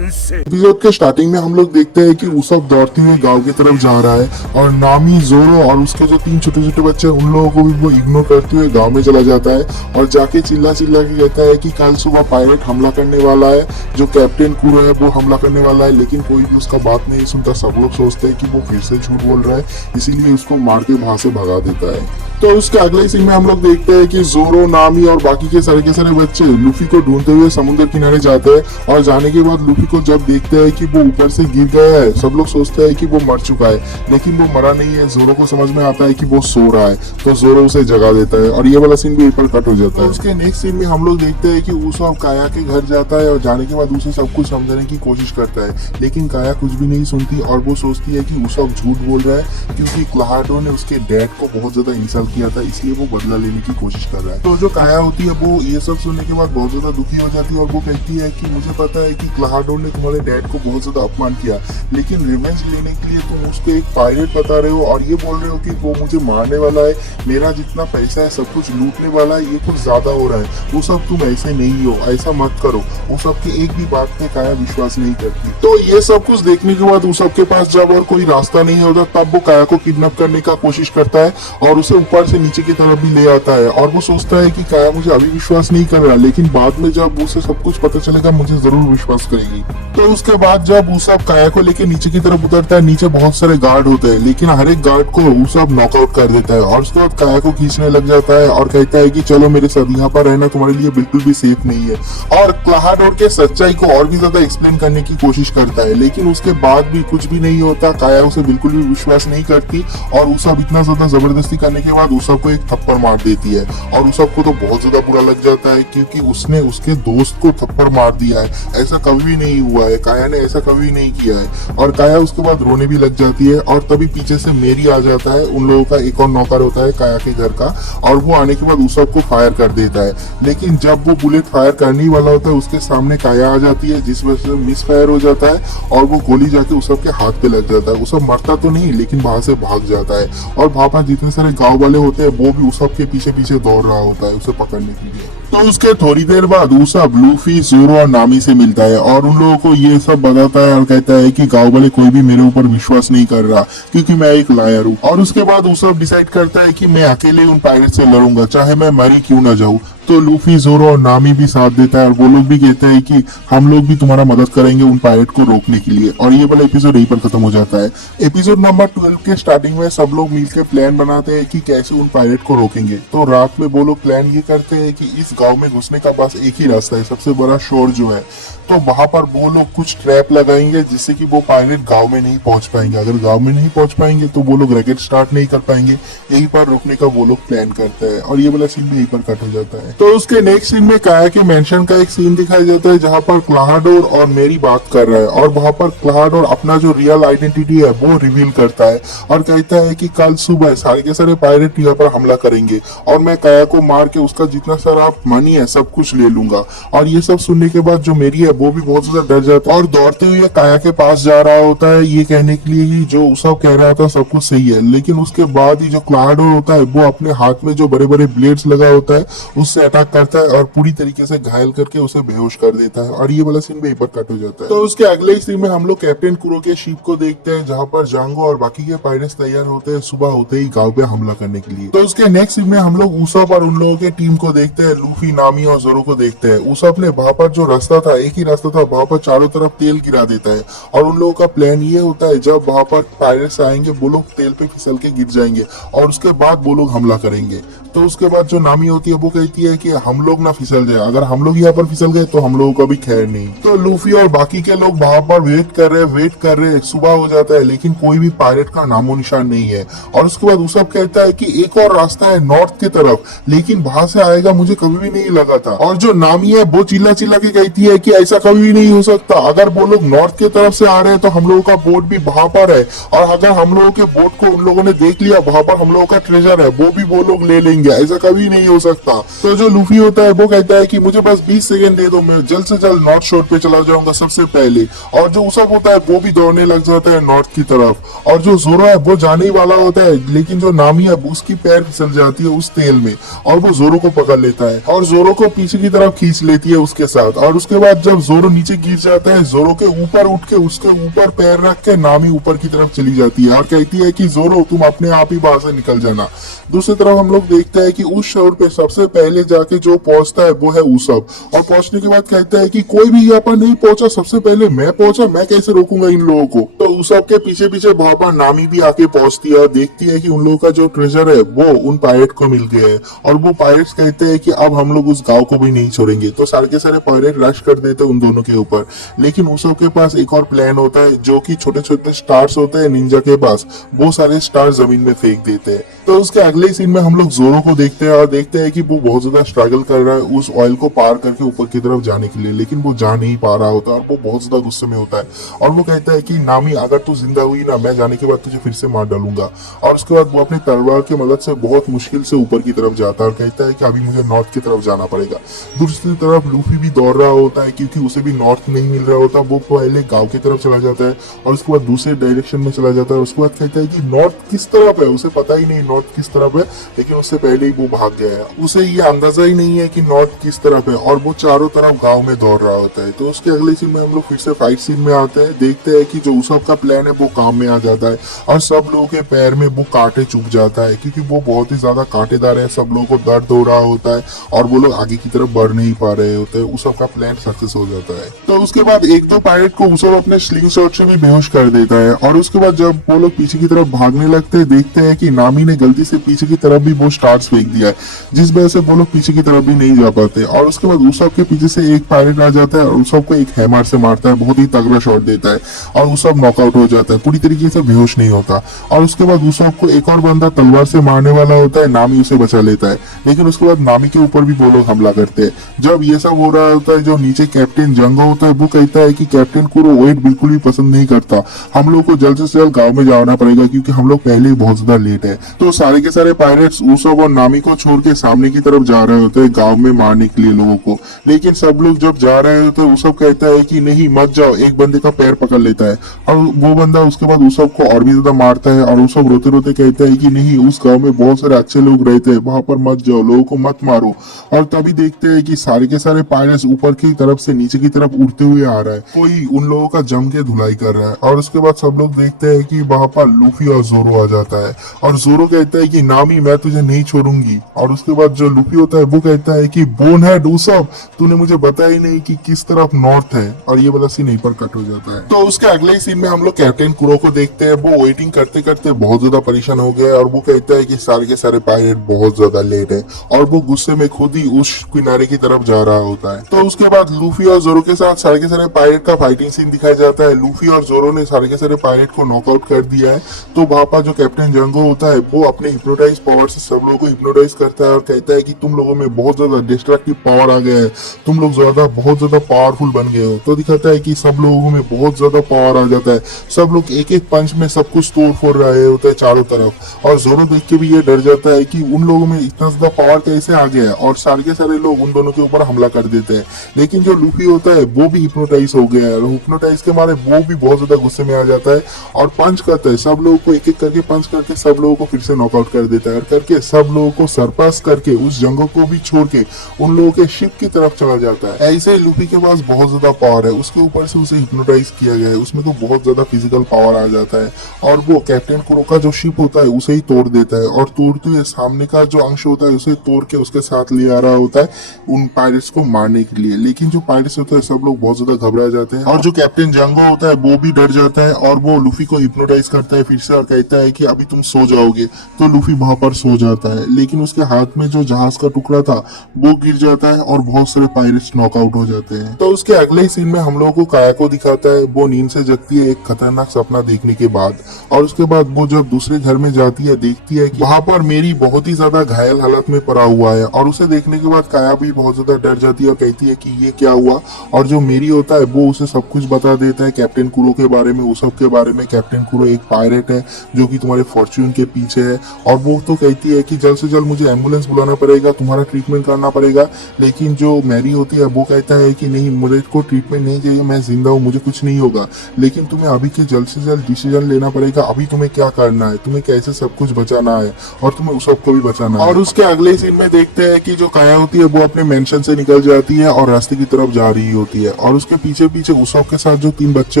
Episode के starting में हम लोग देखते हैं कि उसब दौड़ते हुए गांव की तरफ जा रहा है और नामी, जोरो और उसके जो 3 छोटे छोटे बच्चे हैं उन लोगों को भी वो इग्नोर करते हुए गांव में चला जाता है और जाके चिल्ला चिल्ला के कहता है कि कल सुबह पायरेट हमला करने वाला है, जो कैप्टन कुरो है वो हमला करने वाला है। लेकिन कोई भी उसका बात नहीं सुनता। सब लोग सोचते हैं कि वो फिर से झूठ बोल रहा है, इसीलिए उसको मार के वहां से भगा देता है। तो उसके अगले सीन में हम लोग देखते हैं कि जोरो, नामी और बाकी के सारे बच्चे लूफी को ढूंढते हुए समुद्र किनारे जाते हैं और जाने के बाद लूफी को जब देखते हैं कि वो ऊपर से गिर गया है, सब लोग सोचते हैं कि वो मर चुका है, लेकिन वो मरा नहीं है। जोरो को समझ में आता है कि वो सो रहा है, तो जोरो उसे जगा देता है और ये वाला सीन भी ऊपर कट हो जाता है। उसके नेक्स्ट सीन में हम लोग देखते हैं कि उसब काया के घर जाता है और जाने के बाद उसे सब कुछ समझाने की कोशिश करता है, लेकिन काया कुछ भी नहीं सुनती और वो सोचती है कि उसब झूठ बोल रहा है क्योंकि क्लाहाडो ने उसके डैड को बहुत ज्यादा इंसल्ट किया था, इसलिए वो बदला लेने की कोशिश कर रहा है। तो जो काया होती है वो ये सब सुनने के बाद बहुत ज्यादा दुखी हो जाती है और वो कहती है कि मुझे पता है कि क्लाहाडो ने तुम्हारे डैड को बहुत ज्यादा अपमान किया, लेकिन रिवेंज लेने के लिए तुम उसको एक पायरेट बता रहे हो और ये बोल रहे हो कि वो मुझे मारने वाला है, मेरा जितना पैसा है सब कुछ लूटने वाला है, ये कुछ ज्यादा हो रहा है। वो सब तुम ऐसे नहीं हो, ऐसा मत करो। वो सब की एक भी बात पे काया विश्वास नहीं करती। तो ये सब कुछ देखने के बाद उस सबके पास जब और कोई रास्ता नहीं होता तब वो काया को किडनैप करने का कोशिश करता है और उसे ऊपर से नीचे की तरफ भी ले आता है और वो सोचता है कि काया मुझे अभी विश्वास नहीं कर रहा, लेकिन बाद में जब उसे सब कुछ पता चलेगा मुझे जरूर विश्वास करेगी। तो उसके बाद जब उसब काया को लेकर नीचे की तरफ उतरता है, नीचे बहुत सारे गार्ड होते हैं, लेकिन हर एक गार्ड को उसब नॉकआउट कर देता है और उसके बाद काया को खींचने लग जाता है और कहता है कि चलो मेरे साथ, यहाँ पर रहना तुम्हारे लिए बिल्कुल भी सेफ नहीं है। और क्लाहाडोर के सच्चाई को और भी ज्यादा एक्सप्लेन करने की कोशिश करता है, लेकिन उसके बाद भी कुछ भी नहीं होता। काया उसे बिल्कुल भी विश्वास नहीं करती और उसब इतना ज्यादा जबरदस्ती करने के बाद उसब को एक थप्पड़ मार देती है और उसब को तो बहुत ज्यादा बुरा लग जाता है क्योंकि उसने उसके दोस्त को थप्पड़ मार दिया है। ऐसा कभी भी नहीं हुआ है, काया ने ऐसा कभी नहीं किया है। और काया उसके बाद रोने भी लग जाती है और तभी पीछे से मेरी आ जाता है, उन लोगों का एक और नौकर होता है काया के घर का, और वो आने के बाद उसब को फायर कर देता है। लेकिन जब वो बुलेट फायर करने वाला होता है उसके सामने काया आ जाती है, जिस वजह से मिस फायर हो जाता है और वो गोली जाके उसब के हाथ पे लग जाता है। उसब मरता तो नहीं, लेकिन वहां से भाग जाता है और वहां पर जितने सारे गांव वाले होते हैं वो भी उसब के पीछे पीछे दौड़ रहा होता है उसे पकड़ने के लिए। तो उसके थोड़ी देर बाद उसब लूफी, जोरो और नामी से मिलता है और उन लोगों को ये सब बताता है और कहता है कि गांव वाले कोई भी मेरे ऊपर विश्वास नहीं कर रहा क्योंकि मैं एक लायर हूँ। और उसके बाद उसब डिसाइड करता है कि मैं अकेले उन पायरेट से लड़ूंगा, चाहे मैं मरी क्यों ना जाऊँ। तो लूफी, जोरो और नामी भी साथ देता है और वो लोग भी कहते हैं कि हम लोग भी तुम्हारा मदद करेंगे उन पायरेट को रोकने के लिए। और ये वाला एपिसोड यहीं पर खत्म हो जाता है। एपिसोड नंबर 12 के स्टार्टिंग में सब लोग मिलकर प्लान बनाते हैं कि कैसे उन पायरेट को रोकेंगे। तो रात में वो लोग प्लान ये करते हैं कि इस गांव में घुसने का बस एक ही रास्ता है, सबसे बड़ा शोर जो है, तो वहां पर वो लोग कुछ ट्रैप लगाएंगे जिससे कि वो पायरेट गांव में नहीं पहुंच पाएंगे। अगर गांव में नहीं पहुंच पाएंगे तो वो लोग रैकेट स्टार्ट नहीं कर पाएंगे। यहीं पर रोकने का वो लोग प्लान करते हैं और ये वाला सीन भी यहीं पर कट हो जाता है। तो उसके नेक्स्ट सीन में काया के मेंशन का एक सीन दिखाया जाता है जहां पर क्लाहाडोर और मेरी बात कर रहा है और वहां पर क्लाहाडोर अपना जो रियल आइडेंटिटी है वो रिवील करता है और कहता है कि कल सुबह सारे के सारे पायरेट यहाँ पर हमला करेंगे और मैं काया को मार के उसका जितना सारा मनी है सब कुछ ले लूंगा। और ये सब सुनने के बाद जो मेरी है वो भी बहुत ज्यादा डर जाता है और दौड़ते हुए काया के पास जा रहा होता है ये कहने के लिए कि जो उसब कह रहा था सब कुछ सही है। लेकिन उसके बाद ही जो क्लाहाडोर होता है वो अपने हाथ में जो बड़े बड़े ब्लेड्स लगा होता है उससे अटैक करता है और पूरी तरीके से घायल करके उसे बेहोश कर देता है और ये वाला सीन भी एक बार कट हो जाता है। तो उसके अगले सीन में हम लोग कैप्टन कुरो के शिप को देखते हैं जहाँ पर जांगो और बाकी के पायरेट्स तैयार होते हैं सुबह होते ही गांव पे हमला करने के लिए। तो उसके नेक्स्ट सीन में हम लोग उसब और उन लोगों के टीम को देखते हैं, लूफी, नामी और जोरो को देखते हैं। उसब ने वहां पर जो रास्ता था, एक ही रास्ता था, वहां पर चारों तरफ तेल गिरा देता है और उन लोगों का प्लान ये होता है जब वहां पर पायरेट्स आएंगे वो लोग तेल पे फिसल के गिर जाएंगे और उसके बाद वो लोग हमला करेंगे। तो उसके बाद जो नामी होती है वो कहती है कि हम लोग ना फिसल जाए, अगर हम लोग यहाँ पर फिसल गए तो हम लोगों का भी खैर नहीं। तो लूफी और बाकी के लोग वहां पर वेट कर रहे हैं। सुबह हो जाता है लेकिन कोई भी पायरेट का नामो निशान नहीं है और उसके बाद उसब कहता है कि एक और रास्ता है नॉर्थ की तरफ, लेकिन वहां से आएगा मुझे कभी भी नहीं लगा था। और जो नामी है वो चिल्ला चिल्ला के कहती है कि ऐसा कभी भी नहीं हो सकता, अगर वो लोग नॉर्थ की तरफ से आ रहे हैं तो हम लोगों का बोट भी वहां पर है और अगर हम लोगों के बोट को उन लोगों ने देख लिया, वहां पर हम लोगों का ट्रेजर है वो भी वो लोग ले लेंगे, ऐसा कभी नहीं हो सकता। तो जो लूफी होता है वो कहता है कि मुझे बस 20 सेकंड दे दो, मैं जल्द से जल्द नॉर्थ शोर पे चला जाऊंगा सबसे पहले। और जो उसब होता है वो भी दौड़ने लग जाता है नॉर्थ की तरफ। और जो जोरो है वो जाने ही वाला होता है, लेकिन जो नामी है उसकी पैर फिसल जाती है उस तेल में और वो जोरो को पकड़ लेता है और जोरो को पीछे की तरफ खींच लेती है उसके साथ। और उसके बाद जब जोरो नीचे गिर जाता है, जोरो के ऊपर उठ के उसके ऊपर पैर रख के नामी ऊपर की तरफ चली जाती है और कहती है कि जोरो तुम अपने आप ही बाहर से निकल जाना। दूसरी तरफ हम लोग देखते हैं कि उस शहर पे सबसे पहले जाके जो पहुंचता है वो है उसब। और पहुंचने के बाद कहता है कि कोई भी यहाँ पर नहीं पहुंचा, सबसे पहले मैं पहुंचा, मैं कैसे रोकूंगा इन लोगों को। तो उसब के पीछे पीछे वहां पर नामी भी आके पहुंचती है और देखती है कि उन लोगों का जो ट्रेजर है वो उन पायरेट को मिल गया है। और वो पायरेट्स कहते हैं कि अब हम लोग उस गांव को भी नहीं छोड़ेंगे। तो सारे के सारे पायरेट रश कर देते हैं उन दोनों के ऊपर। लेकिन उसब के पास एक और प्लान होता है, जो कि छोटे छोटे स्टार्स होते हैं निंजा के पास, वो सारे स्टार जमीन में फेंक देते हैं। तो उसके अगले सीन में हम लोग जोरो को देखते हैं और देखते हैं कि वो बहुत ज्यादा स्ट्रगल कर रहा है उस ऑयल को पार करके ऊपर की तरफ जाने के लिए, लेकिन वो जा नहीं पा रहा होता और वो बहुत ज्यादा गुस्से में होता है। और वो कहता है कि नामी अगर तू जिंदा हुई ना, मैं जाने के बाद तुझे फिर से मार डालूंगा। और उसके बाद वो अपनी तलवार की मदद से बहुत मुश्किल से ऊपर की तरफ जाता है और कहता है कि अभी मुझे नॉर्थ की तरफ जाना पड़ेगा। दूसरी तरफ लूफी भी दौड़ रहा होता है क्योंकि उसे भी नॉर्थ नहीं मिल रहा होता। वो पहले गाँव की तरफ चला जाता है और उसके बाद दूसरे डायरेक्शन में चला जाता है। उसके बाद कहता है कि नॉर्थ किस तरफ है, उसे पता ही नहीं नॉर्थ किस तरफ है, लेकिन उससे पहले ही वो भाग गया है। उसे ये अंदाजा ही नहीं है कि नॉर्थ किस तरफ है और वो चारों तरफ गांव में दौड़ रहा होता है। तो उसके अगले सीन में हम लोग फिर से फाइट सीन में आते हैं। देखते हैं कि जो उसब का प्लान है वो काम में आ जाता है और सब लोगों के पैर में वो कांटे चुभ जाता है क्योंकि वो बहुत ही ज्यादा कांटेदार है। सब लोगों को दर्द हो रहा होता है और वो लोग आगे की तरफ बढ़ नहीं पा रहे होते हैं। उसब का प्लान सक्सेस हो जाता है। तो उसके बाद एक दो पायलट को उसब अपने स्लिंग शॉट से भी बेहोश कर देता है। और उसके बाद जब वो लोग पीछे की तरफ भागने लगते हैं, देखते हैं कि नामी ने गलती से पीछे की तरफ भी वो स्टार्स फेंक दिया है, जिस वजह से वो लोग पीछे की तरफ भी नहीं जा पाते। और उसके बाद उसब के पीछे से एक पायलट आ जाता है और उसब को एक हैमर से मारता है, बहुत ही तगड़ा शॉट देता है और उसब नॉकआउट हो जाता है, पूरी तरीके से बेहोश नहीं होता। और उसके बाद उसब को एक और बंदा तलवार से मारने वाला होता है, नामी उसे बचा लेता है। लेकिन उसके बाद नामी के ऊपर भी वो लोग हमला करते हैं। जब ये सब हो रहा होता है, जो नीचे कैप्टन जंगो होता है वो कहता है कि कैप्टन कुरो वेट बिल्कुल भी पसंद नहीं करता, हम लोग को जल्द से जल्द गाँव में जाना पड़ेगा क्योंकि हम लोग पहले ही बहुत ज्यादा लेट है। तो सारे के सारे पायरेट्स उसब और नामी को छोड़ के सामने की तरफ जा रहे होते हैं गांव में मारने के लिए लोगों को। लेकिन सब लोग जब जा रहे होते हैं उसब कहता है कि नहीं मत जाओ, एक बंदे का पैर पकड़ लेता है और वो बंदा उसके बाद उसब को और भी ज्यादा मारता है। और उसब रोते रोते कहता है कि नहीं, उस गांव में बहुत सारे अच्छे लोग रहते हैं, वहां पर मत जाओ, लोगों को मत मारो। और तभी देखते हैं कि सारे के सारे पायरेट्स ऊपर की तरफ से नीचे की तरफ उड़ते हुए आ रहा है, कोई उन लोगों का जम के धुलाई कर रहा है। और उसके बाद सब लोग देखते हैं कि वहां पर लूफी और जोरो आ जाता है और जोरो कहता है कि नामी मैं तुझे नहीं छोड़ूंगी। और उसके बाद जो लूफी होता है वो कहता है कि बोन है उसब, तूने मुझे बताया ही नहीं कि किस तरफ नॉर्थ है। और ये वाला सीन यहीं पर कट हो जाता है। तो उसके अगले सीन में हम लोग कैप्टन कुरो को देखते हैं। वो वेटिंग करते करते बहुत ज्यादा परेशान हो गया और वो कहता है कि सारे के सारे पायलट बहुत ज्यादा लेट है और वो गुस्से में खुद ही उस किनारे की तरफ जा रहा होता है। तो उसके बाद लूफी और जोरो के साथ सारे के सारे पायलट का फाइटिंग सीन दिखाया जाता है। लूफी और जोरो ने सारे के सारे पायलट को नॉकआउट कर दिया है। तो वहां पर जो कैप्टन जंगो होता है वो अपने हिप्नोटाइज पावर से सब लोगों को हिप्नोटाइज करता है और कहता है कि तुम लोगों में बहुत ज्यादा डिस्ट्रक्टिव पावर आ गया है, तुम लोग बहुत ज्यादा पावरफुल बन गए हो। तो दिखाता है कि सब लोगों में बहुत ज्यादा पावर आ जाता है, सब लोग एक एक पंच में सब कुछ तोड़ फोड़ रहे होते हैं चारों तरफ। और जोरो देख के भी ये डर जाता है कि उन लोगों में इतना ज्यादा पावर कैसे आ गया है और सारे के सारे लोग उन दोनों के ऊपर हमला कर देते हैं। लेकिन जो लूफी होता है वो भी हिप्नोटाइज हो गया है और हिप्नोटाइज के मारे वो भी बहुत ज्यादा गुस्से में आ जाता है और पंच करता है, सब लोगों को एक एक करके पंच करके सब लोगों को फिर से नॉकआउट कर देता है और करके सब लोगों को सरपास करके उस जंगल को भी छोड़ के उन लोगों के शिप की तरफ चला जाता है। ऐसे लूफी के पास बहुत ज्यादा पावर है, उसके ऊपर से उसे हिप्नोटाइज किया गया है, उसमें तो बहुत ज्यादा फिजिकल पावर आ जाता है और वो कैप्टन कुरो का जो शिप होता है उसे ही तोड़ देता है और तोड़ते हुए सामने का जो अंश होता है उसे तोड़ के उसके साथ ले आ रहा होता है उन पायरेट्स को मारने के लिए। लेकिन जो पायरेट्स होते हैं सब लोग बहुत ज्यादा घबरा जाते हैं और जो कैप्टन जंगो होता है वो भी डर जाता है और वो लूफी को हिप्नोटाइज करता है फिर से और कहता है कि अभी तुम सो जाओगे। तो लूफी वहां पर सो जाता है, लेकिन उसके हाथ में जो जहाज का टुकड़ा था वो गिर जाता है और बहुत सारे पायरेट्स नॉकआउट हो जाते हैं। तो उसके अगले ही सीन में हम लोगों को काया को दिखाता है, वो नींद से जगती है एक खतरनाक सपना देखने के बाद। और उसके बाद वो जब दूसरे घर में जाती है देखती है कि वहां पर मेरी बहुत ही ज्यादा घायल हालत में पड़ा हुआ है और उसे देखने के बाद काया भी बहुत ज्यादा डर जाती है और कहती है कि ये क्या हुआ। और जो मेरी होता है वो उसे सब कुछ बता देता है कैप्टन कुरो के बारे में, उसब के बारे में। कैप्टन कुरो एक पायरेट है जो कि तुम्हारे फॉर्च्यून के पीछे है और वो तो कहती है कि जल्द से जल्द मुझे एम्बुलेंस बुलाना पड़ेगा, तुम्हारा ट्रीटमेंट करना पड़ेगा। लेकिन जो मैरी होती है वो कहता है कि नहीं, मुझे को ट्रीटमेंट नहीं चाहिए, मैं जिंदा हूँ, मुझे कुछ नहीं होगा। लेकिन तुम्हें अभी के जल्द से जल्द डिसीजन लेना पड़ेगा, अभी तुम्हें क्या करना है, तुम्हें कैसे सब कुछ बचाना है और तुम्हें उस सबको भी बचाना है। और उसके अगले सीन में देखते हैं कि जो काया होती है वो अपने मेंशन से निकल जाती है और रास्ते की तरफ जा रही होती है, और उसके पीछे पीछे उसब के साथ जो 3 बच्चे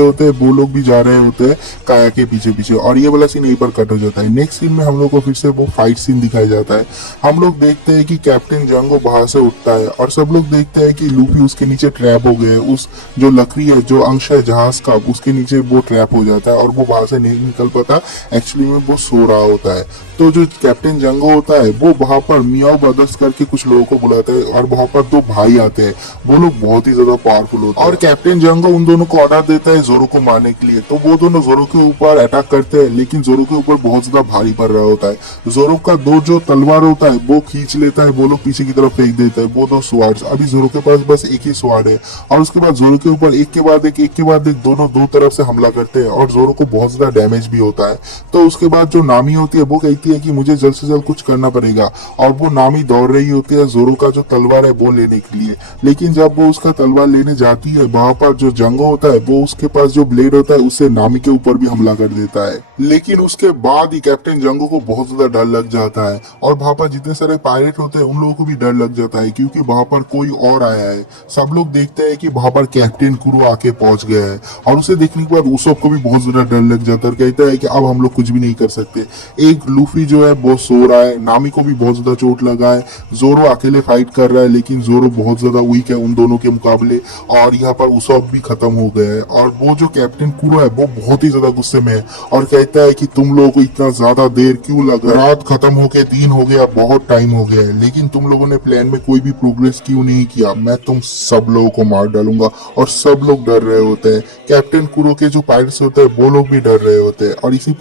होते हैं वो लोग भी जा रहे होते हैं काया के पीछे पीछे। और ये वाला सीन यहीं पर कट हो जाता है। नेक्स्ट सीन में हम लोग को फिर से वो फाइट सीन दिखाया जाता है। हम लोग देखते हैं कि कैप्टन जंगो बाहर से उठता है और सब लोग देखते हैं कि लूफी उसके नीचे ट्रैप हो गए। उस जो लकड़ी है, जो अंश है जहाज का, उसके नीचे वो ट्रैप हो जाता है और वो बाहर से नहीं निकल पाता। एक्चुअली में वो सो रहा होता है। तो जो कैप्टन जंगो होता है वो वहां पर मियाओ ब्रदर्स करके कुछ लोगों को बुलाता है और वहां पर 2 भाई आते हैं। वो लोग बहुत ही ज्यादा पावरफुल होते हैं और कैप्टन जंगो उन दोनों को ऑर्डर देता है जोरो को मारने के लिए। तो वो दोनों जोरो के ऊपर अटैक करते हैं, लेकिन जोरो के ऊपर बहुत ज्यादा भारी पड़ रहा होता है। जोरो का 2 जो तलवार होता है वो खींच लेता है, वो लोग पीछे की तरफ फेंक देता है वो 2 स्वार्ड्स। अभी जोरो के पास बस एक ही स्वार्ड है और उसके बाद जोरो के ऊपर एक के बाद एक दोनों 2 तरफ से हमला करते हैं और जोरो को बहुत ज्यादा डैमेज भी होता है। तो उसके बाद जो नामी होती है वो कहती है कि मुझे जल्द से जल्द कुछ करना पड़ेगा, और वो नामी दौड़ रही होती है जोरो का जो तलवार है वो लेने के लिए। लेकिन जब वो उसका तलवार लेने जाती है, वहां पर जो जंगो होता है वो उसके पास जो ब्लेड होता है उससे नामी के ऊपर भी हमला कर देता है। लेकिन उसके बाद ही कैप्टन जंगो को बहुत ज्यादा डर लग जाता है और वहां पर जितने सारे पायरेट होते हैं उन लोगों को भी डर लग जाता है, क्योंकि वहां पर कोई और आया है। सब लोग देखते हैं कि वहां पर कैप्टन कुरो आके पहुंच गया है और उसे देखने के बाद उसको भी बहुत ज्यादा डर लग जाता है और कहता है कि अब हम लोग कुछ भी नहीं कर सकते। एक लूफी जो है वो सो रहा है, नामी को भी बहुत ज्यादा चोट लगा है, जोरो अकेले फाइट कर रहा है लेकिन जोरो बहुत ज्यादा वीक है उन दोनों के मुकाबले, और यहाँ पर उसब भी खत्म हो गया है। और वो जो कैप्टन कुरो है वो बहुत ही ज्यादा गुस्से में है और कहता है कि तुम लोगों को इतना ज्यादा देर क्यों लगा, रात खत्म होके दिन हो गया, बहुत टाइम हो गया है, लेकिन तुम लोगों ने प्लान में कोई भी प्रोग्रेस क्यों नहीं किया, मैं तुम सब लोगों को मार डालूंगा। और सब लोग डर रहे होते हैं, कैप्टन कुरो के जो पायलट्स होते हैं वो लोग भी डर रहे होते हैं। और इसी